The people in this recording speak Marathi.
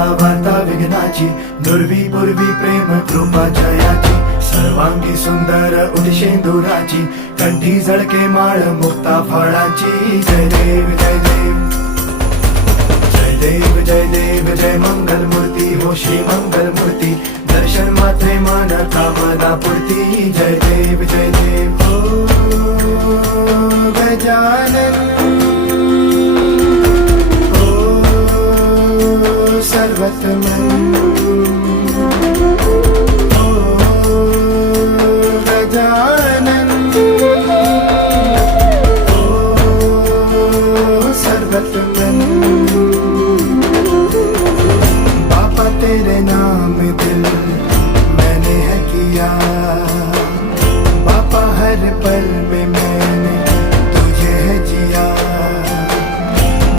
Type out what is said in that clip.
आता वार्ता विघ्नाची, दुर्वी पूर्वी प्रेम कृपा जयाची, सर्वांगी सुंदर उदिशेंदुराची, कंठी झळके माळ मुक्ता फळाची. जय देव जय देव जय देव जय देव जय मंगल मूर्ती हो श्री मंगल मूर्ती, दर्शन मात्रे मन कामना पूर्ती. जय देव जय देव हो गजानन हो सर्वतमन हो गजानन हो सर्वतमन.